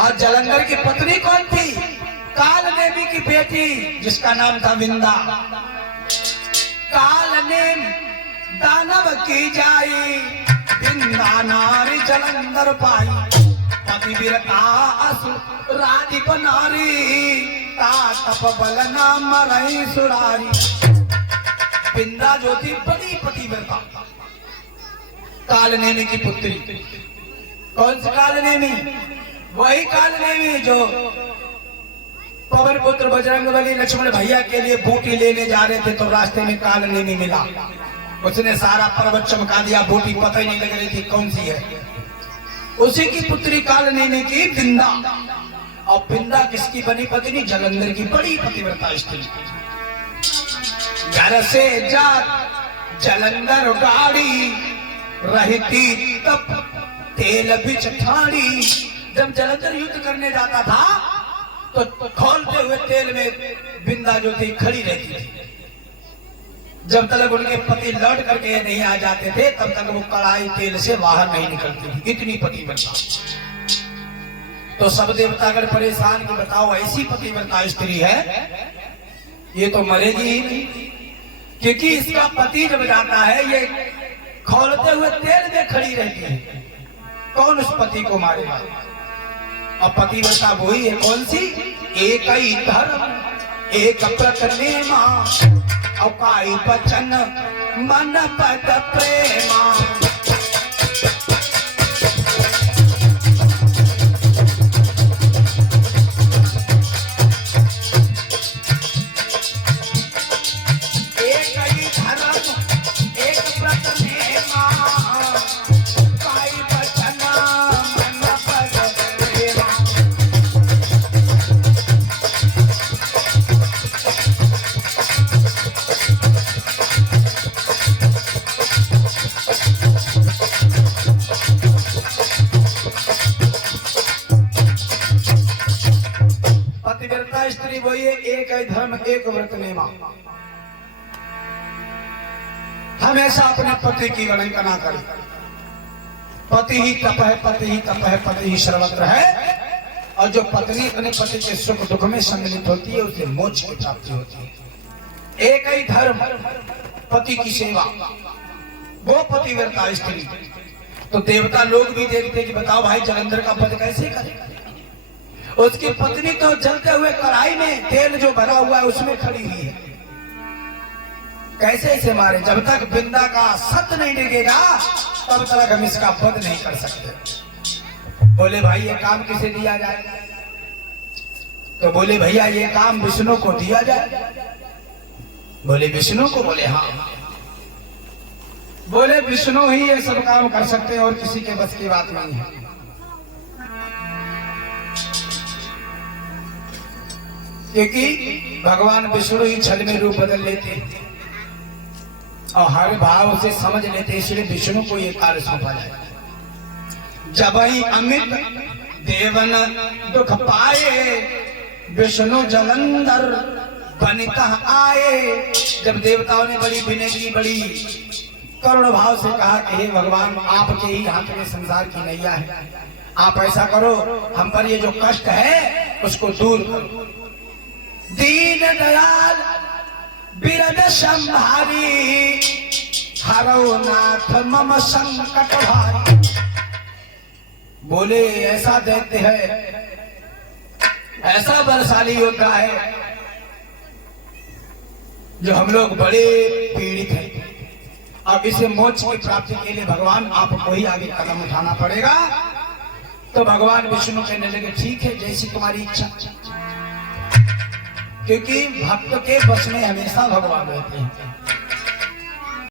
और जलंधर की पत्नी कौन थी? काल नेमी की बेटी जिसका नाम था विंदा। काल नेम दानव की जाई, विंदा नारी जलंधर पाई। पतिव्रता असुर राधिक नारी, तप बल नाम मरई सुरारी। विंदा जो थी बड़ी पतिव्रता, कालनेमी की पुत्री। कौन सी कालनेमी? वही कालनेमी जो पवन पुत्र बजरंगबली लक्ष्मण भैया के लिए बूटी लेने जा रहे थे, तो रास्ते में कालनेमी मिला। उसने सारा पर्वत चमका दिया, बूटी पता ही नहीं लग रही थी कौन सी है। उसी की पुत्री कालनेमी की विंदा। और विंदा किसकी बनी पत्नी? जलंधर की बड़ी पतिव्रता स्त्री। घर से जा जलंधर गाड़ी, रहती तब तेल बिच ठाड़ी। जब जलंधर युद्ध करने जाता था तो खोलते हुए तेल में विंदा जो थी खड़ी रहती थी। जब तक उनके पति लौट करके नहीं आ जाते थे तब तक वो कढ़ाई तेल से बाहर नहीं निकलती थी, इतनी पतिव्रता। तो सब देवतागण परेशान कि बताओ ऐसी पतिव्रता स्त्री है, ये तो मरेगी ही नहीं, क्योंकि इसका पति जब जाता है ये खोलते हुए तेल में खड़ी रहती है। कौन उस पति को मारेगा? और पतिव्रता वही है, कौन सी? एक ही धर्म एक प्रतिमा, अकाई बचन मन पद प्रेमा। एक ही धर्म एक प्रतिमा, अकाई बचन मन पद प्रेमा। पतिव्रता स्त्री वही है, एक है धर्म एक व्रत नेमा। हमेशा अपने पति की वंदना करें। पति ही तप है, पति ही तप है, पति ही सर्वत्र है। और जो पत्नी अपने पति के सुख दुख में सम्मिलित होती है उसे मोक्ष की प्राप्ति होती है। एक ही धर्म पति की सेवा, वो पतिव्रता स्त्री। तो देवता लोग भी देखते कि बताओ भाई जलंधर का पद कैसे करेगा। उसकी पत्नी तो जलते हुए कढ़ाई में तेल जो भरा हुआ है उसमें खड़ी हुई है, कैसे इसे मारे? जब तक विंदा का सत नहीं डिगेगा तब तक हम इसका वध नहीं कर सकते। बोले भाई ये काम किसे दिया जाए? तो बोले भैया ये काम विष्णु को दिया जाए। बोले विष्णु को? बोले हाँ। बोले विष्णु ही ये सब काम कर सकते हैं और किसी के बस की बात नहीं है। क्योंकि भगवान विष्णु ही छल में रूप बदल लेते और हर भाव से समझ लेते, इसलिए विष्णु को ये कार्य सौंपा जाए। जब ही अमित देवन दुख पाए, विष्णु जलंधर बनिता आए। जब देवताओं ने बड़ी विनती बड़ी करुण भाव से कहा कि हे भगवान आपके ही हाथ में संसार की नैया है, आप ऐसा करो हम पर ये जो कष्ट है उसको दूर करो। दीन दयाल बिरद संभारी, हरो नाथ मम संकट भारी। बोले ऐसा दैत्य है, ऐसा बलशाली योद्धा है जो हम लोग बड़े पीड़ित हैं। अब इसे मोक्ष की प्राप्ति के लिए भगवान आपको ही आगे कदम उठाना पड़ेगा। तो भगवान विष्णु कहने लगे ठीक है जैसी तुम्हारी इच्छा, क्योंकि भक्त के बस में हमेशा भगवान रहते हैं।